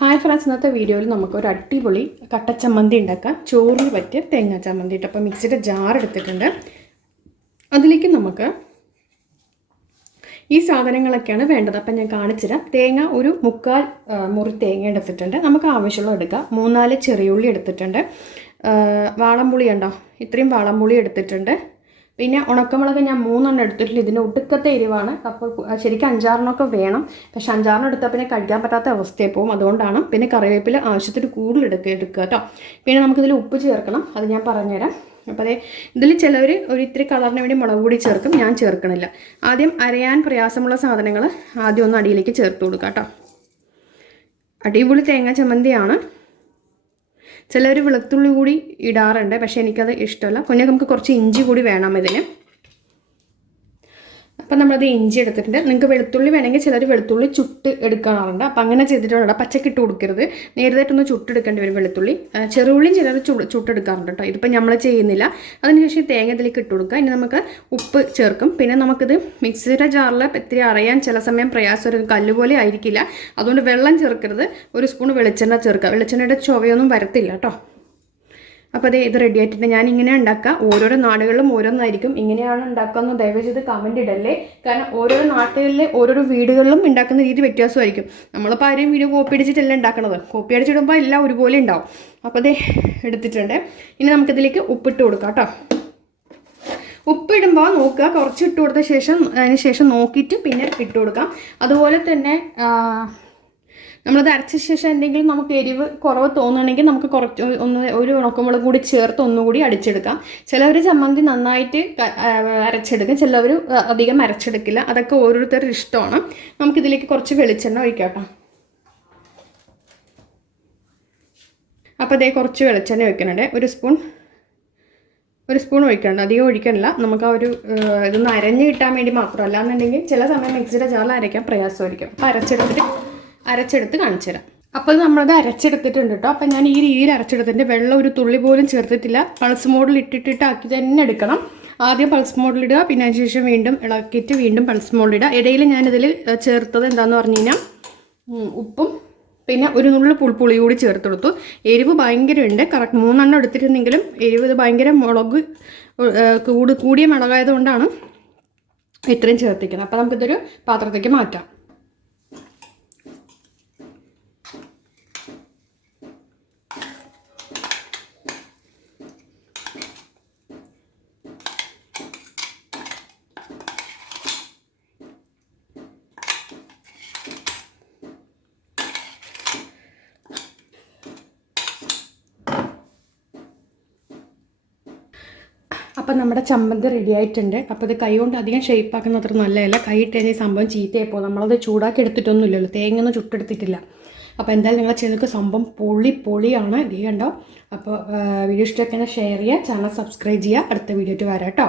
Hi friends ഇന്നത്തെ വീഡിയോയിൽ നമുക്ക് ഒരു അടിപൊളി കട്ടച്ചമ്മന്തി ഉണ്ടാക്കാം. ചോറിന് പറ്റിയ തേങ്ങാ ചമ്മന്തി ഇട്ട് അപ്പോൾ മിക്സിയുടെ ജാർ എടുത്തിട്ടുണ്ട്. അതിലേക്ക് നമുക്ക് ഈ സാധനങ്ങളൊക്കെയാണ് വേണ്ടത്. അപ്പം ഞാൻ കാണിച്ചുതരാം തേങ്ങ ഒരു മുക്കാൽ മുറി തേങ്ങ എടുത്തിട്ടുണ്ട്. നമുക്ക് ആവശ്യമുള്ള എടുക്കാം. മൂന്നാൽ ചെറിയുള്ളി എടുത്തിട്ടുണ്ട്. വാളംപുളി ഉണ്ടോ? ഇത്രയും വാളംപുളി എടുത്തിട്ടുണ്ട്. പിന്നെ ഉണക്കമുളക് ഞാൻ മൂന്നെണ്ണം എടുത്തിട്ടില്ല. ഇതിന്റെ ഒടുക്കത്തെ എരിവാണ്. അപ്പോൾ ശരിക്കും അഞ്ചാറിനൊക്കെ വേണം. പക്ഷെ അഞ്ചാറിന് എടുത്താൽ പിന്നെ കഴിക്കാൻ പറ്റാത്ത അവസ്ഥയിൽ പോകും. അതുകൊണ്ടാണ് പിന്നെ കറിവേപ്പില ആവശ്യത്തിന് കൂടുതൽ എടുക്കുക എടുക്കുക കേട്ടോ. പിന്നെ നമുക്കിതിൽ ഉപ്പ് ചേർക്കണം. അത് ഞാൻ പറഞ്ഞുതരാം. അപ്പോൾ അതെ ഇതിൽ ചിലവർ ഒരു ഇത്തിരി കളറിന് വേണ്ടി മുളക് പൊടി ചേർക്കും. ഞാൻ ചേർക്കണില്ല. ആദ്യം അരയാൻ പ്രയാസമുള്ള സാധനങ്ങൾ ആദ്യം ഒന്ന് അടിയിലേക്ക് ചേർത്ത് കൊടുക്കാം കേട്ടോ. അടിപൊളി തേങ്ങ ചമ്മന്തിയാണ്. ചിലർ വെളുത്തുള്ളി കൂടി ഇടാറുണ്ട് പക്ഷേ എനിക്കത് ഇഷ്ടമല്ല. പിന്നെ നമുക്ക് കുറച്ച് ഇഞ്ചി കൂടി വേണം ഇതിന്. അപ്പം നമ്മളത് ഇഞ്ചി എടുത്തിട്ടുണ്ട്. നിങ്ങൾക്ക് വെളുത്തുള്ളി വേണമെങ്കിൽ ചിലർ വെളുത്തുള്ളി ചുട്ട് എടുക്കാറുണ്ട്. അപ്പം അങ്ങനെ ചെയ്തിട്ടുണ്ട് പച്ചക്കിട്ട് കൊടുക്കരുത്. നേരിതായിട്ടൊന്ന് ചുട്ടെടുക്കേണ്ടി വരും വെളുത്തുള്ളി. ചെറുള്ളിയും ചിലർ ചുട്ടെടുക്കാറുണ്ട് കേട്ടോ ഇതിപ്പോൾ നമ്മൾ ചെയ്യുന്നില്ല. അതിനുശേഷം തേങ്ങ ഇതിലേക്ക് ഇട്ട് കൊടുക്കുക. ഇനി നമുക്ക് ഉപ്പ് ചേർക്കും. പിന്നെ നമുക്കിത് മിക്സിയുടെ ജാറിൽ ഇത്തിരി അറിയാൻ ചില സമയം പ്രയാസം ഒരു കല്ല് പോലെ ആയിരിക്കില്ല. അതുകൊണ്ട് വെള്ളം ചേർക്കരുത്. ഒരു സ്പൂൺ വെളിച്ചെണ്ണ ചേർക്കുക. വെളിച്ചെണ്ണയുടെ ചുവയൊന്നും വരത്തില്ല കേട്ടോ അപ്പോൾ അതെ ഇത് റെഡി ആയിട്ടുണ്ട്. ഞാൻ ഇങ്ങനെ ഉണ്ടാക്കുക ഓരോരോ നാടുകളിലും ഓരോന്നായിരിക്കും. ഇങ്ങനെയാണ് ഉണ്ടാക്കുന്നത് ദയവ് ചെയ്ത് കമന്റ് ഇടല്ലേ. കാരണം ഓരോരോ നാട്ടിലെ ഓരോരോ വീടുകളിലും ഉണ്ടാക്കുന്ന രീതി വ്യത്യാസമായിരിക്കും. നമ്മളിപ്പോൾ ആരെയും വീഡിയോ കോപ്പി അടിച്ചിട്ടല്ല ഉണ്ടാക്കണത്. കോപ്പി അടിച്ചിടുമ്പോൾ എല്ലാം ഒരുപോലെ ഉണ്ടാവും. അപ്പോൾ അതെ എടുത്തിട്ടുണ്ട്. ഇനി നമുക്കിതിലേക്ക് ഉപ്പിട്ട് കൊടുക്കാം കേട്ടോ. ഉപ്പിടുമ്പോൾ നോക്കുക. കുറച്ച് ഇട്ട് കൊടുത്ത ശേഷം അതിന് ശേഷം നോക്കിയിട്ട് പിന്നെ ഇട്ട് കൊടുക്കാം. അതുപോലെ തന്നെ നമ്മളത് അരച്ച ശേഷം എന്തെങ്കിലും നമുക്ക് എരിവ് കുറവ് തോന്നുകയാണെങ്കിൽ നമുക്ക് കുറച്ച് ഒന്ന് ഒരു ഉണക്കമുളക് കൂടി ചേർത്ത് ഒന്നുകൂടി അടിച്ചെടുക്കാം. ചിലവർ ചമ്മന്തി നന്നായിട്ട് അരച്ചെടുക്കും. ചിലവർ അധികം അരച്ചെടുക്കില്ല. അതൊക്കെ ഓരോരുത്തരുടെ ഇഷ്ടമാണ്. നമുക്കിതിലേക്ക് കുറച്ച് വെളിച്ചെണ്ണ ഒഴിക്കാം അപ്പോൾ അതേ കുറച്ച് വെളിച്ചെണ്ണ ഒഴിക്കണേ ഒരു സ്പൂൺ ഒരു സ്പൂൺ ഒഴിക്കണ്ട. അധികം ഒഴിക്കണില്ല. നമുക്ക് ആ ഒരു ഇതൊന്ന് അരഞ്ഞ് കിട്ടാൻ വേണ്ടി മാത്രമല്ല എന്നുണ്ടെങ്കിൽ ചില സമയം മിക്സിയുടെ ജാറിൽ അരയ്ക്കാൻ പ്രയാസമായിരിക്കും. അപ്പോൾ അരച്ചെടുത്തിട്ട് അരച്ചെടുത്ത് കാണിച്ചു തരാം അപ്പോൾ നമ്മളത് അരച്ചെടുത്തിട്ടുണ്ട് കേട്ടോ അപ്പോൾ ഞാൻ ഈ രീതിയിൽ അരച്ചെടുത്തിട്ട് വെള്ളം ഒരു തുള്ളി പോലും ചേർത്തിട്ടില്ല. പൾസ് മോഡിൽ ഇട്ടിട്ടിട്ട് ആക്കി തന്നെ എടുക്കണം. ആദ്യം പൾസ് മോഡിലിടുക പിന്നെ അതിന് ശേഷം വീണ്ടും ഇളക്കിയിട്ട് വീണ്ടും പൾസ് മോഡിലിടുക ഇടയിൽ ഞാനിതിൽ ചേർത്തത് എന്താണെന്ന് പറഞ്ഞു കഴിഞ്ഞാൽ ഉപ്പും പിന്നെ ഒരു നുള്ളു പുളിപ്പുളി കൂടി ചേർത്ത് കൊടുത്തു എരിവ് ഭയങ്കരമുണ്ട്. കറക്റ്റ് മൂന്നെണ്ണം എടുത്തിരുന്നെങ്കിലും എരിവ് ഇത് ഭയങ്കര മുളക് കൂടി കൂടിയ കൂടിയ മുളകായതുകൊണ്ടാണ് ഇത്രയും ചേർത്തിക്കുന്നത് അപ്പോൾ നമുക്കിതൊരു പാത്രത്തേക്ക് മാറ്റാം. അപ്പം നമ്മുടെ ചമ്മന്തി റെഡി ആയിട്ടുണ്ട്. അപ്പോൾ ഇത് കൈ കൊണ്ട് അധികം ഷേപ്പ് ആക്കുന്ന അത്ര നല്ലതല്ല. കൈ ഇട്ട് കഴിഞ്ഞാൽ സംഭവം ചീത്തയായിപ്പോൾ നമ്മളത് ചൂടാക്കി എടുത്തിട്ടൊന്നുമില്ലല്ലോ. തേങ്ങ ഒന്നും ചുട്ടെടുത്തിട്ടില്ല. അപ്പോൾ എന്തായാലും നിങ്ങൾ ചെയ്തൊക്കെ സംഭവം പൊളി പൊളിയാണ്. ഇത് കണ്ടോ? അപ്പോൾ വീഡിയോ ഇഷ്ടമൊക്കെ ഷെയർ ചെയ്യുക. ചാനൽ സബ്സ്ക്രൈബ് ചെയ്യുക. അടുത്ത വീഡിയോ വരാം കേട്ടോ.